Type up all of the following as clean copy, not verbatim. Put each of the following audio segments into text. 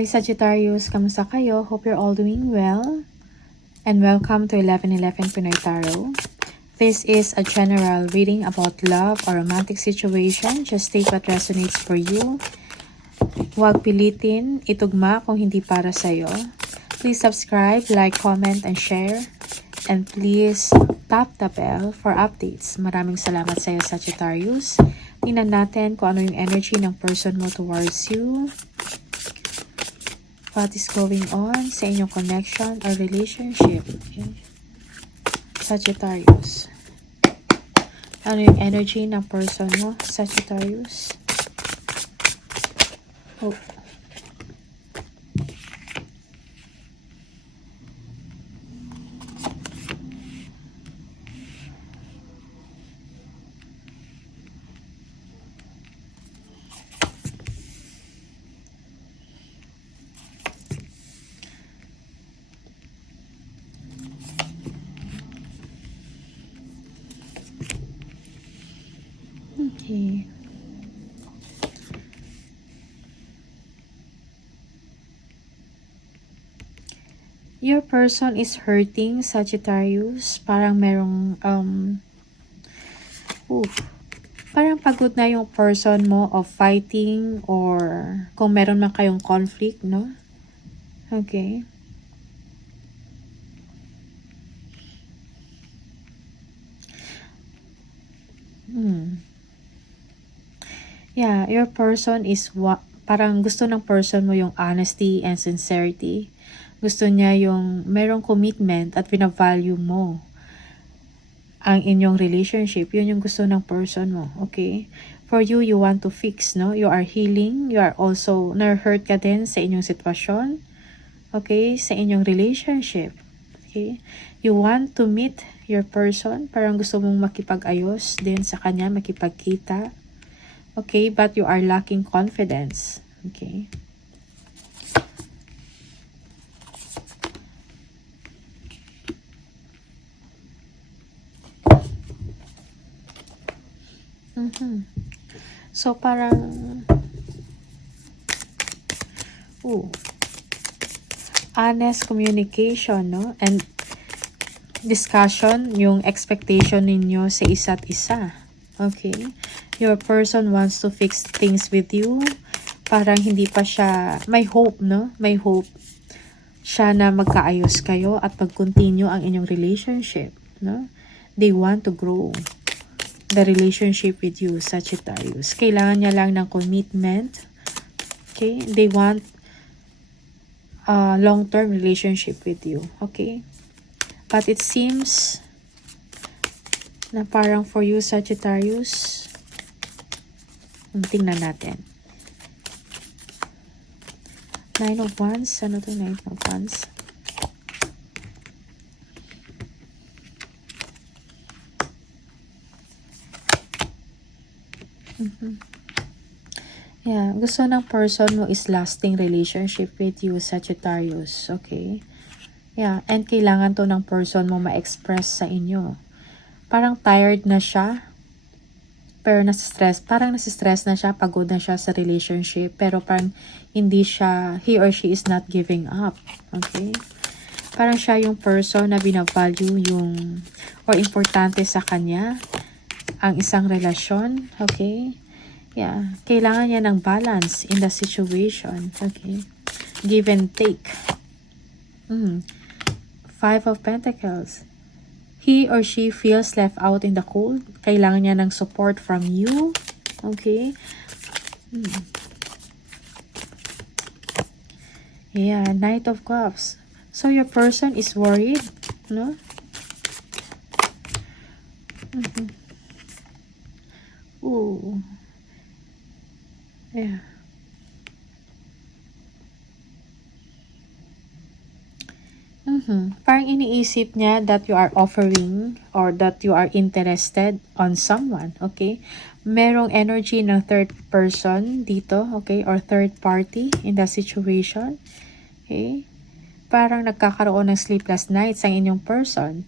Hi Sagittarius, kamusta kayo? Hope you're all doing well. And welcome to 1111 Pinoy Tarot. This is a general reading about love or romantic situation. Just take what resonates for you. Huwag pilitin, itugma kung hindi para sa'yo. Please subscribe, like, comment, and share. And please tap the bell for updates. Maraming salamat sa'yo Sagittarius. Tingnan natin kung ano yung energy ng person mo towards you. What is going on sa inyong connection or relationship? Okay. Sagittarius. Ano yung energy ng person mo, Sagittarius? Oh. Okay. Your person is hurting, Sagittarius. Parang merong parang pagod na yung person mo of fighting or kung meron man kayong conflict, no? Okay. Yeah, your person is parang gusto ng person mo yung honesty and sincerity. Gusto niya yung merong commitment at pinavalue mo ang inyong relationship. Yun yung gusto ng person mo, okay? For you, you want to fix, no? You are healing. You are also, na-hurt ka din sa inyong sitwasyon, okay? Sa inyong relationship, okay? You want to meet your person. Parang gusto mong makipag-ayos din sa kanya, makipagkita. Okay, but you are lacking confidence. Okay. So parang honest communication, no? And discussion, yung expectation ninyo sa isa't isa. Okay. Your person wants to fix things with you. Parang hindi pa siya, may hope, no? May hope siya na magkaayos kayo at mag-continue ang inyong relationship, no? They want to grow the relationship with you, Sagittarius. Kailangan niya lang ng commitment. Okay? They want a long-term relationship with you. Okay? But it seems na parang for you, Sagittarius, tingnan natin. Nine of Wands. Ano to? Nine of Wands. Yeah. Gusto ng person mo is lasting relationship with you, Sagittarius. Okay? Yeah. And kailangan to ng person mo ma-express sa inyo. Parang tired na siya. Pero nasistress, parang nasistress na siya, pagod na siya sa relationship, pero parang hindi siya, he or she is not giving up. Okay? Parang siya yung person na binavalue yung, or importante sa kanya, ang isang relasyon. Okay? Yeah. Kailangan niya ng balance in the situation. Okay? Give and take. Five of Pentacles. He or she feels left out in the cold. Kailangan niya ng support from you. Okay? Yeah, Knight of Cups. So your person is worried, no? Ooh. Yeah. Parang iniisip niya that you are offering or that you are interested on someone, okay? Merong energy ng third person dito, okay? Or third party in the situation, okay? Parang nagkakaroon ng sleepless nights ang inyong person.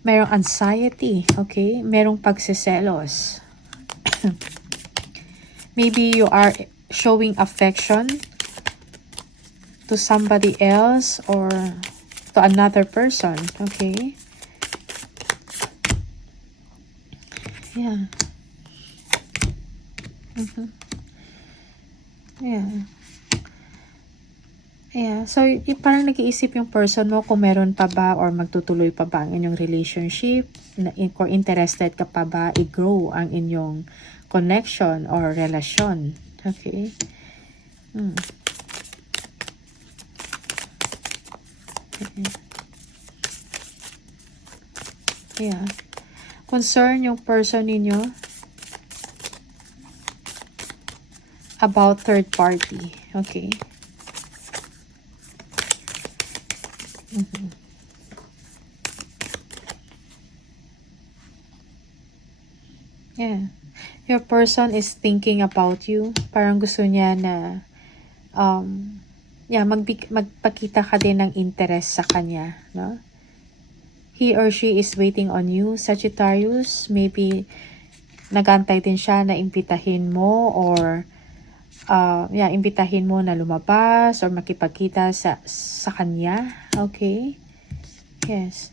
Merong anxiety, okay? Merong pagsiselos. Maybe you are showing affection to somebody else or to another person. Okay. Yeah. Yeah. Yeah. So, parang nag-iisip yung person mo kung meron pa ba or magtutuloy pa ba ang inyong relationship, or interested ka pa ba i-grow ang inyong connection or relasyon. Okay. Okay. Yeah. Concern yung person ninyo about third party. Okay. Yeah. Your person is thinking about you. Parang gusto niya na magpakita ka din ng interest sa kanya, no? He or she is waiting on you, Sagittarius. Maybe nagantay din siya na imbitahin mo or imbitahin mo na lumabas or makipagkita sa kanya. Okay? Yes.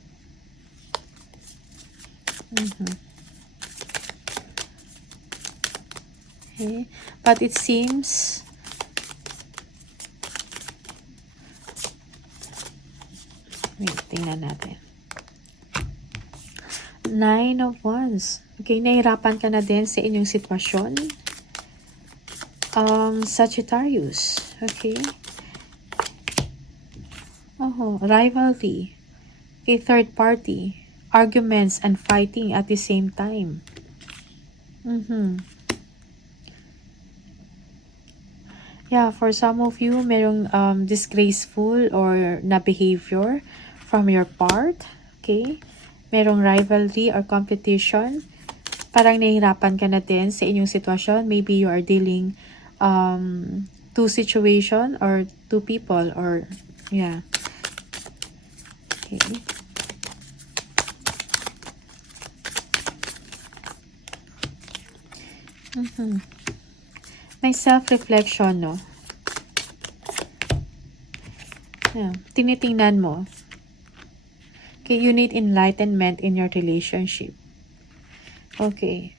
Okay. But it seems tingnan natin. 9 of Wands. Okay, nahirapan ka na din sa inyong sitwasyon. Sagittarius. Okay. Rivalry. Okay, third party. Arguments and fighting at the same time. Yeah, for some of you, merong disgraceful or na behavior from your part. Okay? Merong rivalry or competition. Parang nahihirapan ka na din sa inyong sitwasyon. Maybe you are dealing two situation or two people or yeah. Okay. May self-reflection, no? Yeah. Tinitingnan mo. Okay, you need enlightenment in your relationship. Okay.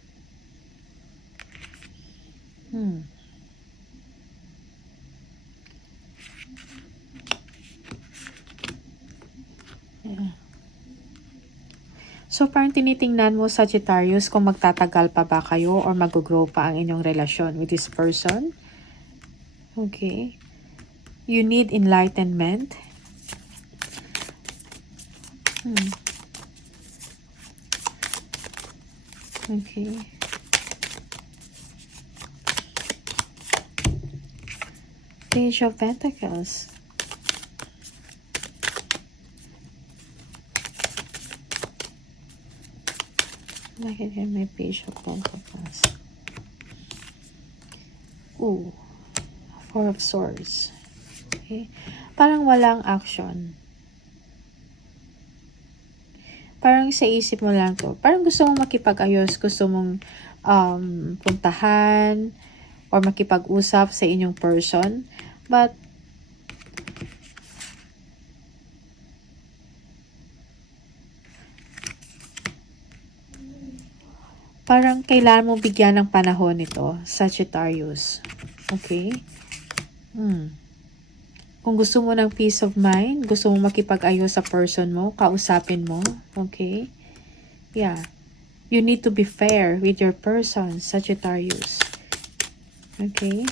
Yeah. So, parang tinitingnan mo, Sagittarius, kung magtatagal pa ba kayo or mag-grow pa ang inyong relasyon with this person. Okay. You need enlightenment. Okay. Page of Pentacles. Bakit yan may Page of Pentacles? Ooh. Four of Swords. Okay. Parang walang action. Parang sa isip mo lang to. Parang gusto mong makipag-ayos, gusto mong puntahan or makipag-usap sa inyong person. But parang kailangan mo bigyan ng panahon ito, Sagittarius. Okay? Kung gusto mo ng peace of mind, gusto mo makipag-ayos sa person mo, kausapin mo, okay? Yeah. You need to be fair with your person, Sagittarius. Okay?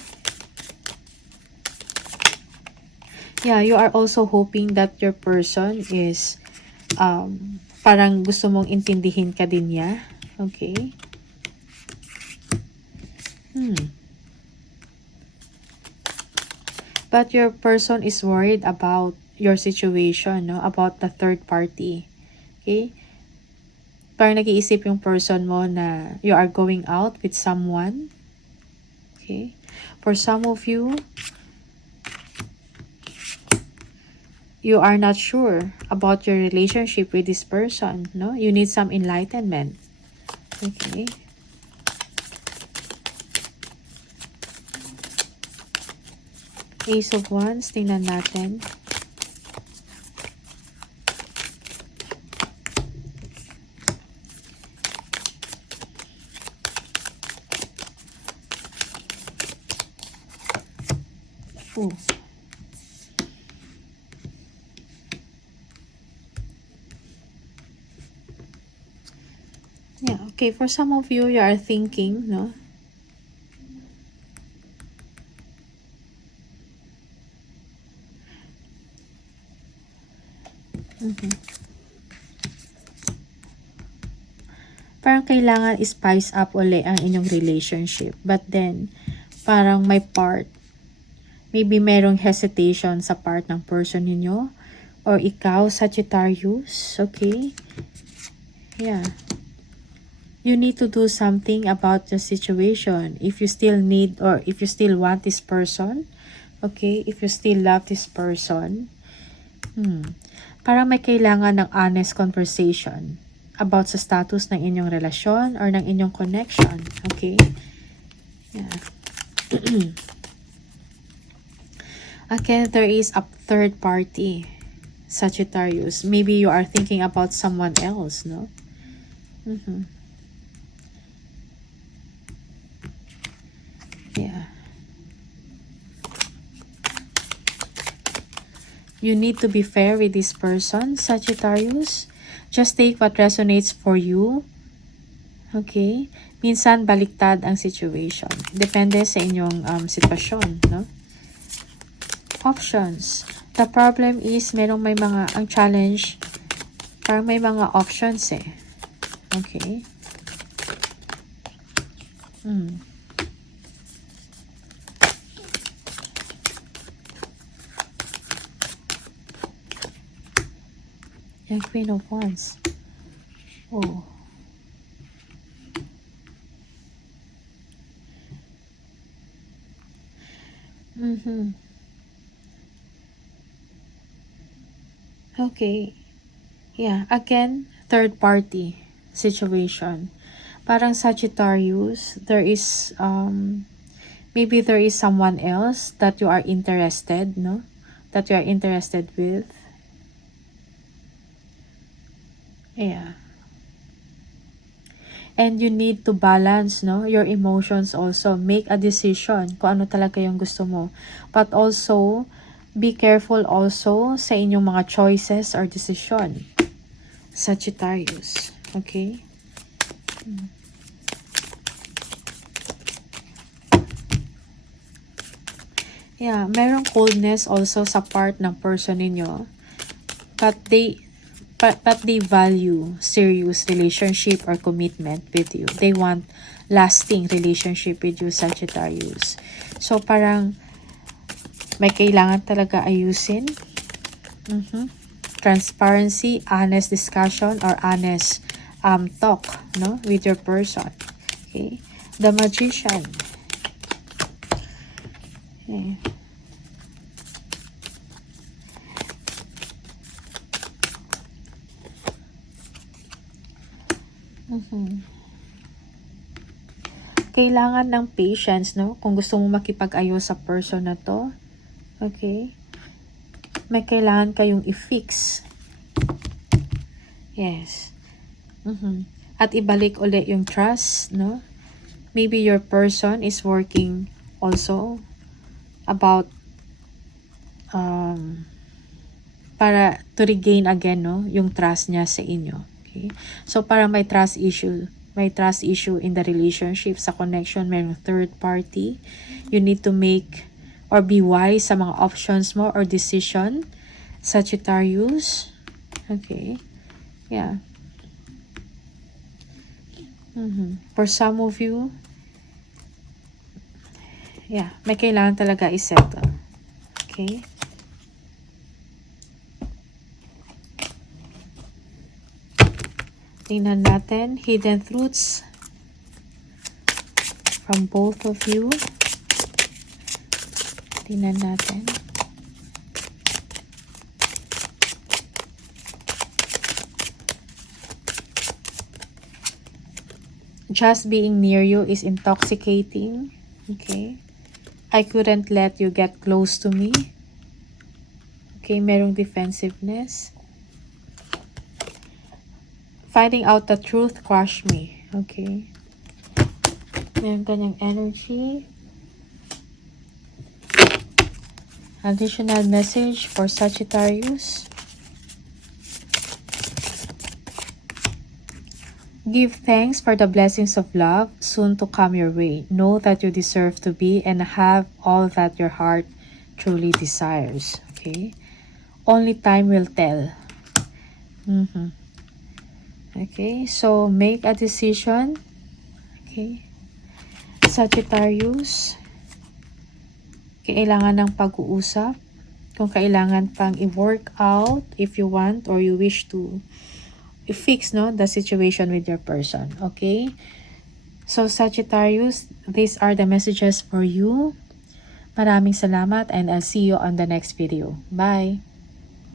Yeah, you are also hoping that your person is parang gusto mong intindihin ka din niya. Okay? But your person is worried about your situation, no? About the third party. Okay? Parang nag-iisip yung person mo na you are going out with someone. Okay? For some of you, you are not sure about your relationship with this person, no? You need some enlightenment. Okay? Ace of Wands, tingnan natin. Ooh. Yeah, okay. For some of you, you are thinking, no? Parang kailangan spice up uli ang inyong relationship. But then, parang may part, maybe merong hesitation sa part ng person ninyo. Or ikaw, Sagittarius. Okay? Yeah. You need to do something about the situation. If you still need or if you still want this person. Okay? If you still love this person. Parang may kailangan ng honest conversation about sa status ng inyong relasyon or ng inyong connection. Okay? Yeah. Again, there is a third party, Sagittarius. Maybe you are thinking about someone else, no? Yeah. You need to be fair with this person, Sagittarius. Just take what resonates for you. Okay? Minsan, baliktad ang situation. Depende sa inyong sitwasyon, no? Options. The problem is, may mga, ang challenge, parang may mga options eh. Okay? Yung Queen of Wands. Oh. Okay. Yeah. Again, third party situation. Parang Sagittarius, there is, maybe there is someone else that you are interested, no? That you are interested with. Yeah. And you need to balance, no, your emotions also. Make a decision kung ano talaga yung gusto mo. But also, be careful also sa inyong mga choices or decision. Sagittarius. Okay? Yeah, merong coldness also sa part ng person ninyo. But they value serious relationship or commitment with you. They want lasting relationship with you, Sagittarius. So, parang may kailangan talaga ayusin. Transparency, honest discussion, or honest talk, no, with your person. Okay? The Magician. Okay. Kailangan ng patience, no? Kung gusto mo makipag-ayos sa person na to. Okay? May kailangan kayong i-fix. Yes. At ibalik ulit yung trust, no? Maybe your person is working also about para to regain again, no? Yung trust niya sa inyo. Okay? So, para may trust issue in the relationship, sa connection, may third party. You need to make or be wise sa mga options mo or decision, Sagittarius. Okay. Yeah. For some of you, yeah, may kailangan talaga i-settle. Okay. Tingnan natin, hidden truths from both of you. Tingnan natin. Just being near you is intoxicating. Okay. I couldn't let you get close to me. Okay, merong defensiveness. Finding out the truth crushed me. Okay. Meron kanyang energy. Additional message for Sagittarius. Give thanks for the blessings of love soon to come your way. Know that you deserve to be and have all that your heart truly desires. Okay? Only time will tell. Okay, so make a decision. Okay. Sagittarius. Kailangan ng pag-uusap. Kung kailangan pang i-work out if you want or you wish to fix the situation with your person. Okay? So Sagittarius, these are the messages for you. Maraming salamat and I'll see you on the next video. Bye!